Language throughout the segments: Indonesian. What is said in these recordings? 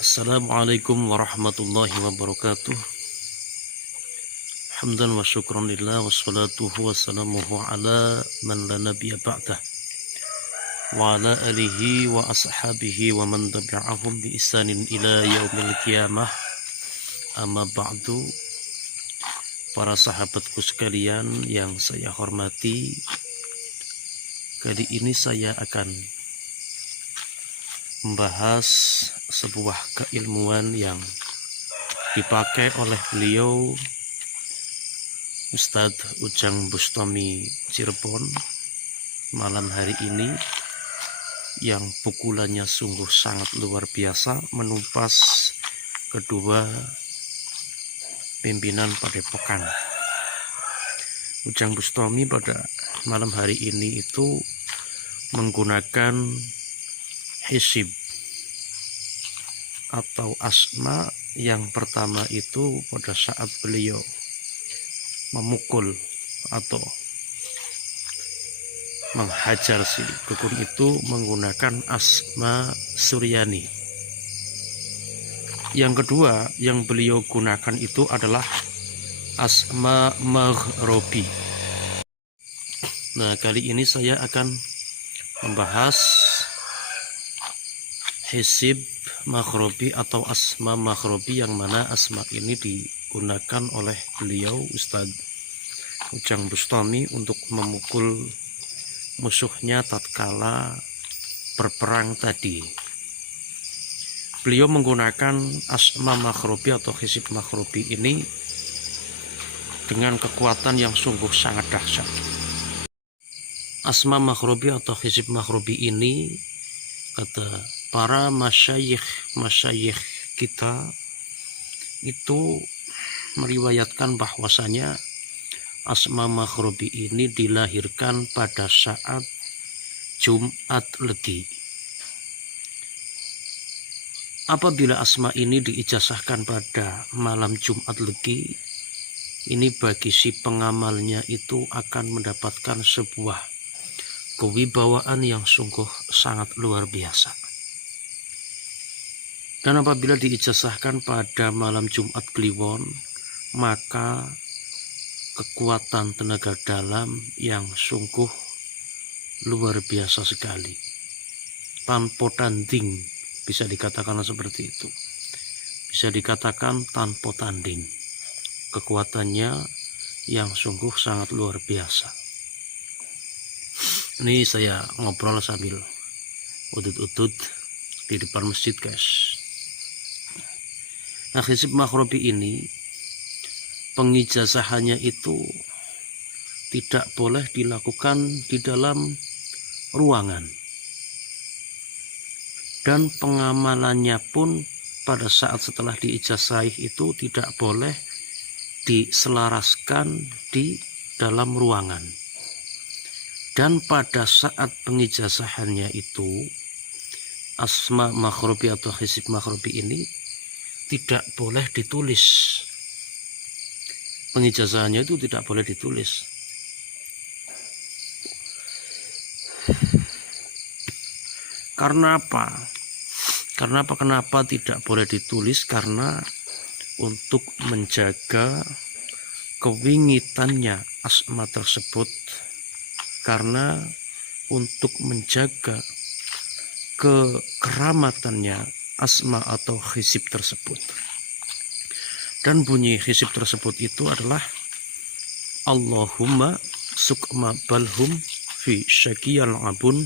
Assalamualaikum warahmatullahi wabarakatuh. Hamdan wa syukran lillah wassalatuhu wassalamuhu ala man la nabiyya ba'dah wa ala alihi wa ashabihi wa man tabi'ahum bi ihsanin ila yaumil qiyamah. Amma ba'du. Para sahabatku sekalian yang saya hormati, kali ini saya akan membahas sebuah keilmuan yang dipakai oleh beliau Ustadz Ujang Bustami Cirebon malam hari ini, yang pukulannya sungguh sangat luar biasa menumpas kedua pimpinan Padepokan. Ujang Bustami pada malam hari ini itu menggunakan hisib atau asma yang pertama itu pada saat beliau memukul atau menghajar si dukun itu menggunakan asma Suryani. Yang kedua yang beliau gunakan itu adalah asma Maghrobi. Nah, kali ini saya akan membahas hisib Maghrobi atau asma Maghrobi, yang mana asma ini digunakan oleh beliau Ustadz Ujang Bustami untuk memukul musuhnya tatkala berperang tadi. Beliau menggunakan asma Maghrobi atau hisib Maghrobi ini dengan kekuatan yang sungguh sangat dahsyat. Asma Maghrobi atau hisib Maghrobi ini, kata para masyayikh kita itu meriwayatkan bahwasanya asma Maghrobi ini dilahirkan pada saat Jumat Legi. Apabila asma ini diijazahkan pada malam Jumat Legi, ini bagi si pengamalnya itu akan mendapatkan sebuah kewibawaan yang sungguh sangat luar biasa. Dan apabila diijazahkan pada malam Jumat Kliwon, maka kekuatan tenaga dalam yang sungguh luar biasa sekali, tanpa tanding, bisa dikatakan seperti itu. Bisa dikatakan tanpa tanding, kekuatannya yang sungguh sangat luar biasa. Ini saya ngobrol sambil udut-udut di depan masjid, guys. Nah, hisib Maghrobi ini pengijazahannya itu tidak boleh dilakukan di dalam ruangan, dan pengamalannya pun pada saat setelah diijazahi itu tidak boleh diselaraskan di dalam ruangan. Dan pada saat pengijazahannya itu, asma Maghrobi atau hisib Maghrobi ini tidak boleh ditulis. Pengijazahannya itu tidak boleh ditulis. Karena apa? Kenapa tidak boleh ditulis? Karena untuk menjaga kewingitannya asma tersebut, karena untuk menjaga kekeramatannya asma atau hisib tersebut. Dan bunyi hisib tersebut itu adalah Allahumma sukma balhum fi syakiyal abun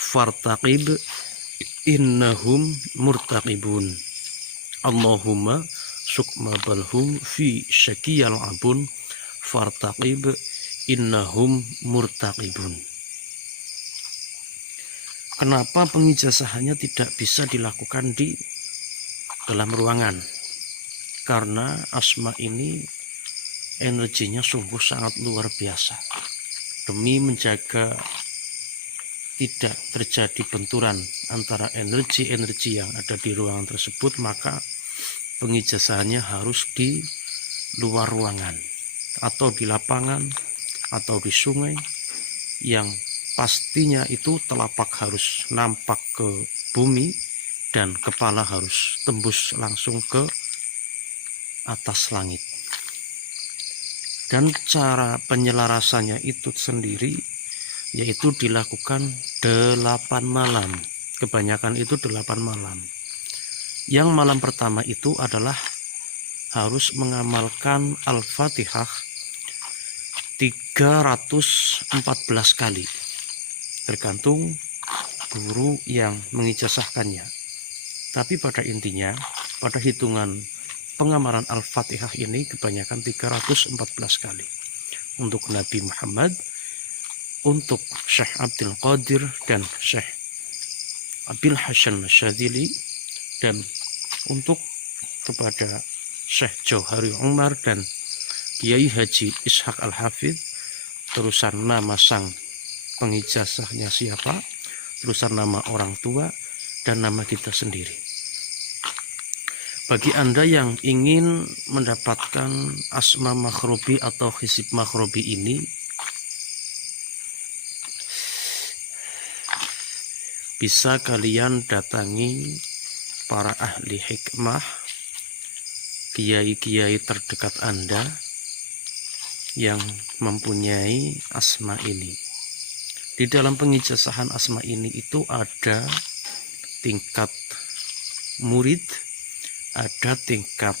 fartaqib innahum murtaqibun. Allahumma sukma balhum fi syakiyal abun fartaqib innahum murtaqibun. Kenapa pengijazahannya tidak bisa dilakukan di dalam ruangan? Karena asma ini energinya sungguh sangat luar biasa. Demi menjaga tidak terjadi benturan antara energi-energi yang ada di ruangan tersebut, maka pengijazahannya harus di luar ruangan, atau di lapangan, atau di sungai, yang pastinya itu telapak harus nampak ke bumi, dan kepala harus tembus langsung ke atas langit. Dan cara penyelarasannya itu sendiri yaitu dilakukan 8 malam. Kebanyakan itu 8 malam. Yang malam pertama itu adalah harus mengamalkan Al-Fatihah 314 kali. Tergantung guru yang mengijazahkannya. Tapi pada intinya, pada hitungan pengamalan Al-Fatihah ini kebanyakan 314 kali. Untuk Nabi Muhammad, untuk Syekh Abdul Qadir dan Syekh Abil Hasan Syadzili, dan untuk kepada Syekh Jauhari Umar dan Kiai Haji Ishaq Al-Hafidh, terusan nama sang pengijazahnya siapa, terusan nama orang tua, dan nama kita sendiri. Bagi Anda yang ingin mendapatkan asma makhrobi atau hizib makhrobi ini, bisa kalian datangi para ahli hikmah, kiai-kiai terdekat Anda yang mempunyai asma ini. Di dalam pengijazahan asma ini itu ada tingkat murid, ada tingkat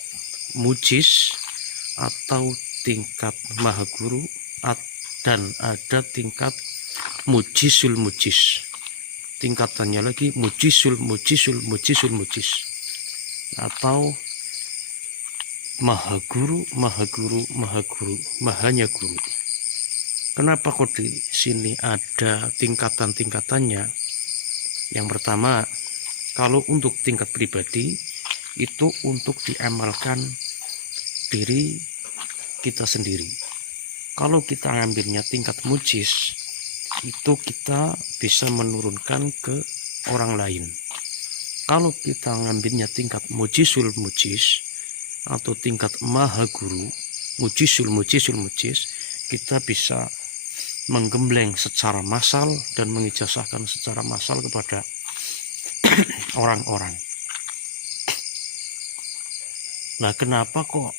mujiz atau tingkat mahaguru, dan ada tingkat mujizul mujiz. Tingkatannya lagi mujizul mujiz atau mahaguru, mahanya guru. Kenapa kok di sini ada tingkatan-tingkatannya? Yang pertama, kalau untuk tingkat pribadi itu untuk diamalkan diri kita sendiri. Kalau kita ngambilnya tingkat mujiz, itu kita bisa menurunkan ke orang lain. Kalau kita ngambilnya tingkat mujizul mujiz atau tingkat maha guru, mujizul mujiz, kita bisa menggembleng secara massal dan mengijazahkan secara massal kepada orang-orang. Nah, kenapa kok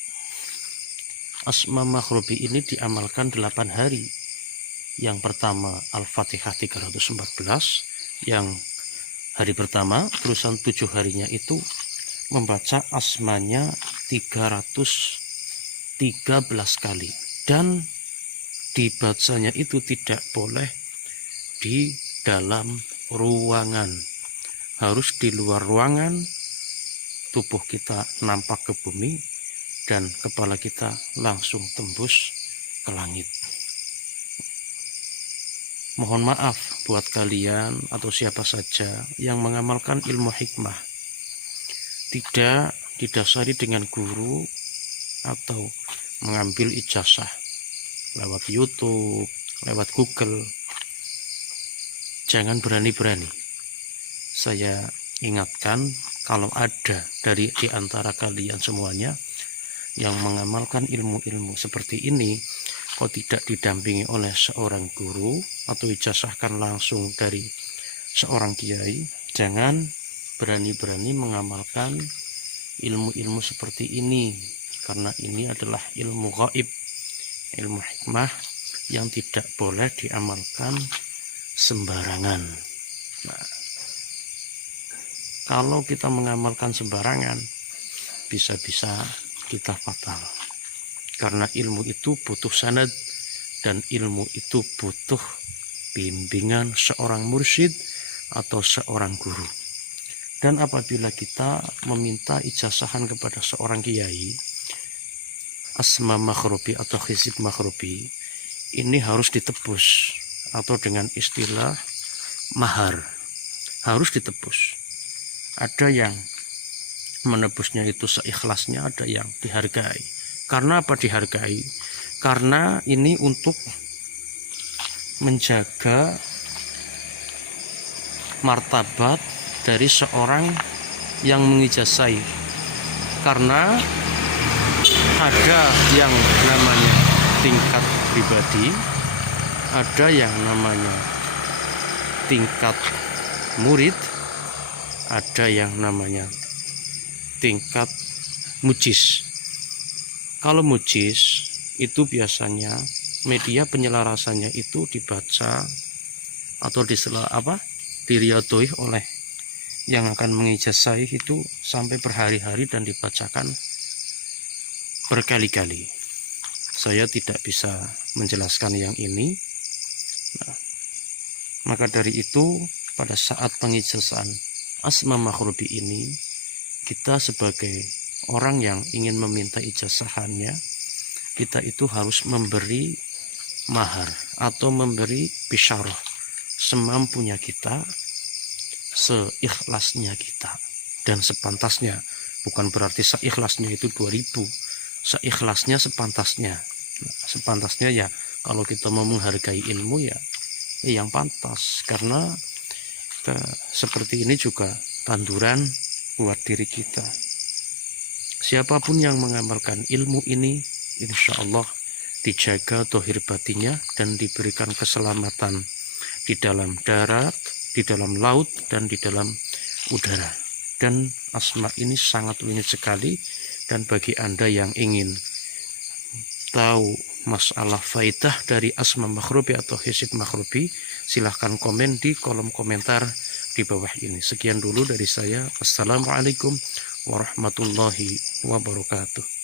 asma makhrobi ini diamalkan 8 hari? Yang pertama Al-Fatihah 314, yang hari pertama, terusan 7 harinya itu membaca asmanya 313 kali. Dan dibacanya itu tidak boleh di dalam ruangan, harus di luar ruangan. Tubuh kita nampak ke bumi dan kepala kita langsung tembus ke langit. Mohon maaf buat kalian atau siapa saja yang mengamalkan ilmu hikmah tidak didasari dengan guru atau mengambil ijazah lewat YouTube, lewat Google. Jangan berani-berani. Saya ingatkan, kalau ada di antara kalian semuanya yang mengamalkan ilmu-ilmu seperti ini, kok tidak didampingi oleh seorang guru atau ijazahkan langsung dari seorang kiai, jangan berani-berani mengamalkan ilmu-ilmu seperti ini, karena ini adalah ilmu gaib, ilmu hikmah yang tidak boleh diamalkan sembarangan. Nah, kalau kita mengamalkan sembarangan, bisa-bisa kita fatal. Karena ilmu itu butuh sanad, dan ilmu itu butuh bimbingan seorang mursyid atau seorang guru. Dan apabila kita meminta ijazahan kepada seorang kiai, asma makhrobi atau hizib makhrobi, ini harus ditebus, atau dengan istilah mahar, harus ditebus. Ada yang menebusnya itu seikhlasnya, ada yang dihargai. Karena apa dihargai? Karena ini untuk menjaga martabat dari seorang yang mengijazai. Karena ada yang namanya tingkat pribadi, ada yang namanya tingkat murid, ada yang namanya tingkat mujis. Kalau mujis itu biasanya media penyelarasannya itu dibaca atau diriyadoi oleh yang akan mengijazah itu sampai berhari-hari dan dibacakan berkali-kali. Saya tidak bisa menjelaskan yang ini. Nah, maka dari itu pada saat pengijazahan Asma Maghribi ini, kita sebagai orang yang ingin meminta ijazahannya, kita itu harus memberi mahar atau memberi bisyarah semampunya kita, seikhlasnya kita dan sepantasnya. Bukan berarti seikhlasnya itu 2000, seikhlasnya sepantasnya. Sepantasnya ya kalau kita mau menghargai ilmu ya yang pantas, karena seperti ini juga tanduran buat diri kita. Siapapun yang mengamalkan ilmu ini, insya Allah dijaga zahir batinnya dan diberikan keselamatan di dalam darat, di dalam laut, dan di dalam udara. Dan asma ini sangat unik sekali, dan bagi Anda yang ingin tahu masalah faidah dari Asma Maghribi atau Hizib Maghribi, silahkan komen di kolom komentar di bawah ini. Sekian dulu dari saya. Assalamualaikum warahmatullahi wabarakatuh.